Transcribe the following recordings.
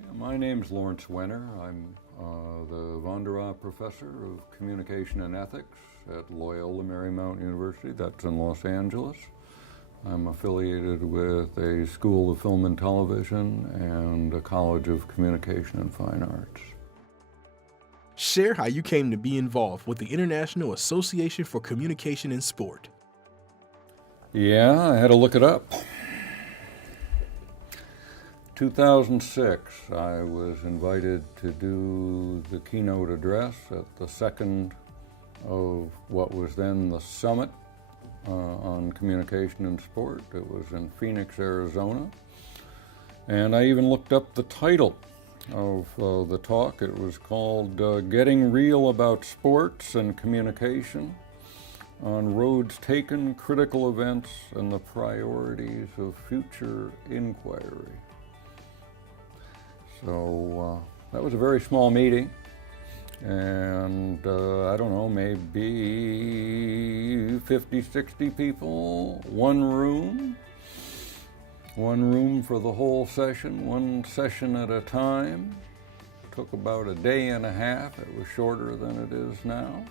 My name's Lawrence Wenner. I'm the Von der Rohe Professor of Communication and Ethics at Loyola Marymount University. That's in Los Angeles. I'm affiliated with a School of Film and Television and a College of Communication and Fine Arts. Share how you came to be involved with the International Association for Communication in Sport. Yeah, I had to look it up. 2006, I was invited to do the keynote address at the second of what was then the Summit on Communication in Sport. It was in Phoenix, Arizona. And I even looked up the title of the talk. It was called Getting Real About Sports and Communication on Roads Taken, Critical Events, and the Priorities of Future Inquiry. So that was a very small meeting, and I don't know, maybe 50, 60 people, one room for the whole session, one session at a time. It took about a day and a half. It was shorter than it is now.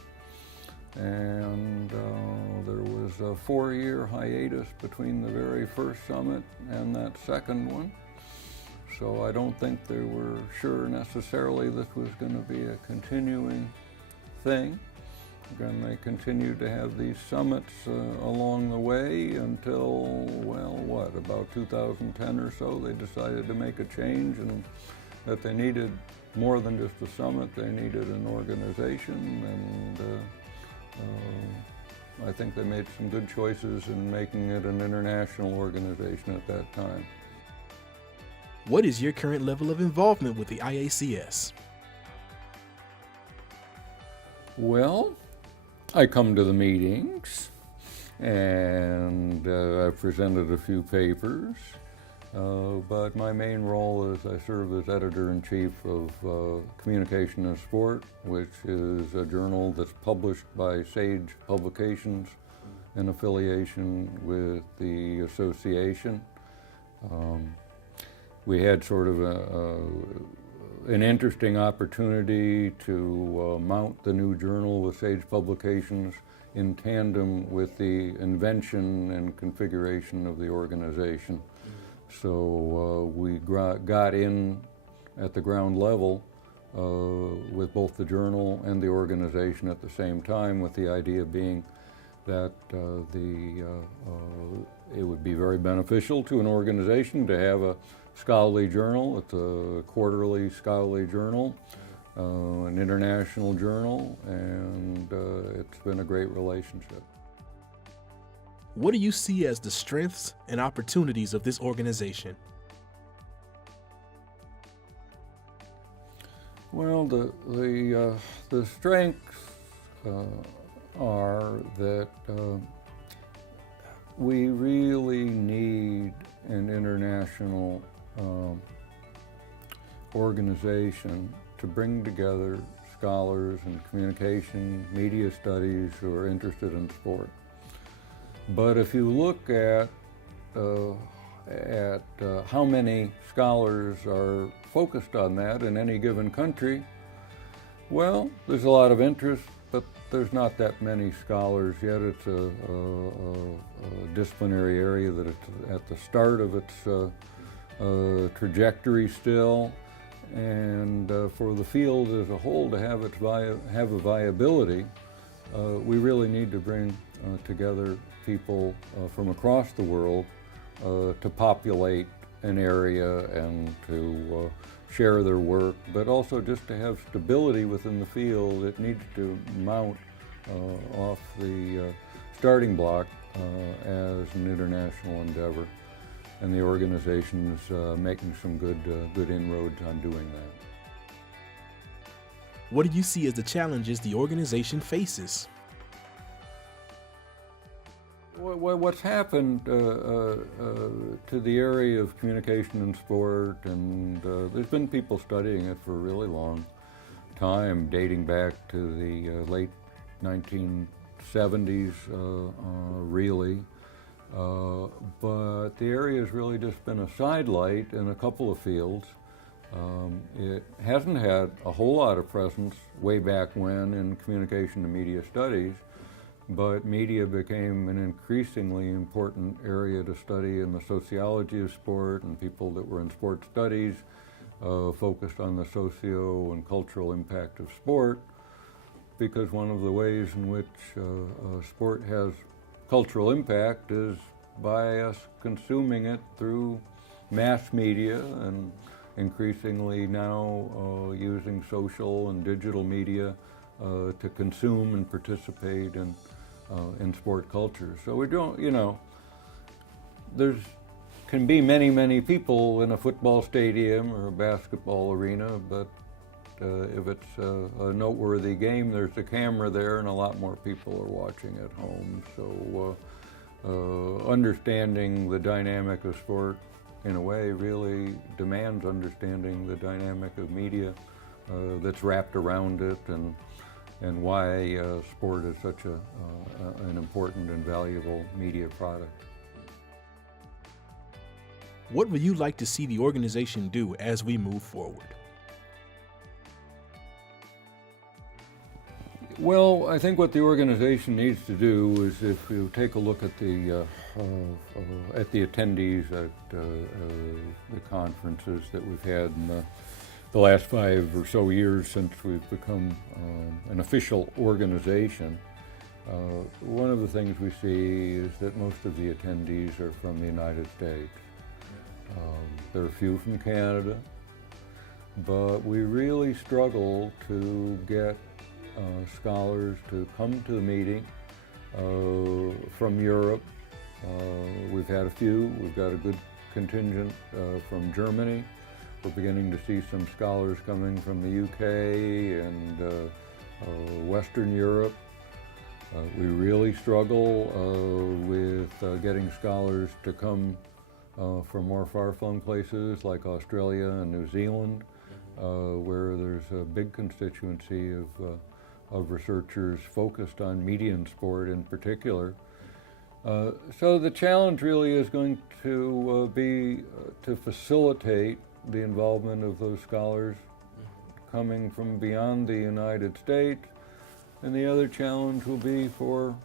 And there was a 4-year hiatus between the very first summit and that second one. So I don't think they were sure necessarily this was going to be a continuing thing. And they continued to have these summits along the way until, well, what, about 2010 or so, they decided to make a change and that they needed more than just a summit, they needed an organization, and I think they made some good choices in making it an international organization at that time. What is your current level of involvement with the IACS? Well, I come to the meetings, and I've presented a few papers, but my main role is I serve as editor-in-chief of Communication and Sport, which is a journal that's published by Sage Publications in affiliation with the association. We had sort of an interesting opportunity to mount the new journal with Sage Publications in tandem with the invention and configuration of the organization. So we got in at the ground level with both the journal and the organization at the same time, with the idea being that it would be very beneficial to an organization to have a scholarly journal. It's a quarterly scholarly journal, an international journal, and it's been a great relationship. What do you see as the strengths and opportunities of this organization? Well, the strengths are that we really need an international organization to bring together scholars in communication, media studies who are interested in sport. But if you look at how many scholars are focused on that in any given country, well, there's a lot of interest, but there's not that many scholars yet. It's a disciplinary area that it's at the start of its trajectory still, and for the field as a whole to have a viability, we really need to bring together people from across the world to populate an area and to share their work, but also just to have stability within the field. It needs to mount off the starting block as an international endeavor, and the organization is making some good inroads on doing that. What do you see as the challenges the organization faces? What's happened to the area of communication and sport, and there's been people studying it for a really long time, dating back to the late 1970s, really. But the area has really just been a sidelight in a couple of fields. It hasn't had a whole lot of presence way back when in communication and media studies, but media became an increasingly important area to study in the sociology of sport, and people that were in sport studies focused on the socio and cultural impact of sport, because one of the ways in which sport has cultural impact is by us consuming it through mass media, and increasingly now using social and digital media to consume and participate in sport culture. So we don't, can be many people in a football stadium or a basketball arena, but if it's a noteworthy game, there's a camera there and a lot more people are watching at home. So understanding the dynamic of sport in a way really demands understanding the dynamic of media that's wrapped around it, and why sport is such an important and valuable media product. What would you like to see the organization do as we move forward? Well, I think what the organization needs to do is, if you take a look at the attendees at the conferences that we've had in the last 5 or so years since we've become an official organization, one of the things we see is that most of the attendees are from the United States. There are a few from Canada, but we really struggle to get scholars to come to the meeting from Europe. We've had a few. We've got a good contingent from Germany. We're beginning to see some scholars coming from the UK and Western Europe. We really struggle with getting scholars to come from more far-flung places like Australia and New Zealand, where there's a big constituency of researchers focused on media and sport in particular. So the challenge really is going to be to facilitate the involvement of those scholars coming from beyond the United States. And the other challenge will be for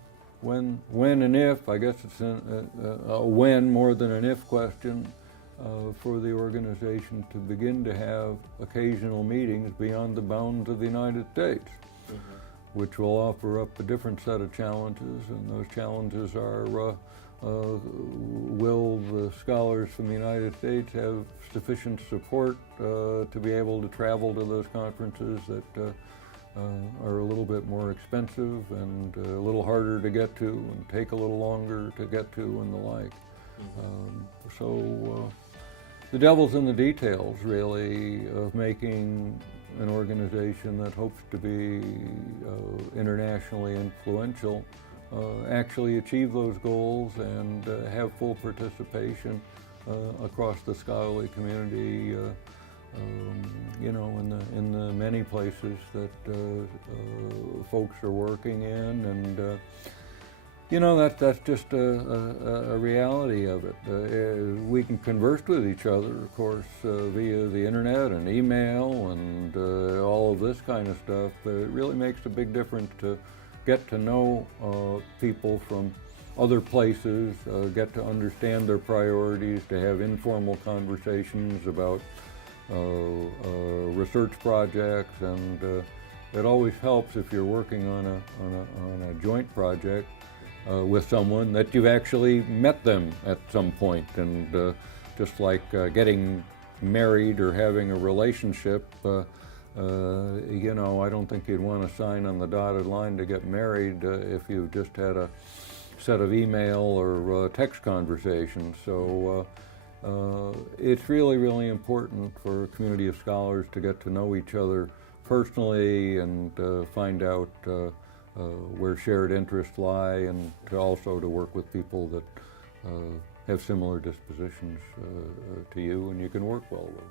when and if, I guess it's a when more than an if question, for the organization to begin to have occasional meetings beyond the bounds of the United States, which will offer up a different set of challenges. And those challenges are, will the scholars from the United States have sufficient support to be able to travel to those conferences that are a little bit more expensive and a little harder to get to and take a little longer to get to and the like. So the devil's in the details, really, of making an organization that hopes to be internationally influential actually achieve those goals and have full participation across the scholarly community, in the many places that folks are working in, and that's just a reality of it. We can converse with each other, of course, via the internet and email and all of this kind of stuff, but it really makes a big difference to get to know people from other places, get to understand their priorities, to have informal conversations about research projects, and it always helps if you're working on a joint project with someone that you've actually met them at some point. And just like getting married or having a relationship, I don't think you'd want to sign on the dotted line to get married if you just had a set of email or text conversations. So it's really, really important for a community of scholars to get to know each other personally and find out where shared interests lie, and also to work with people that have similar dispositions to you and you can work well with.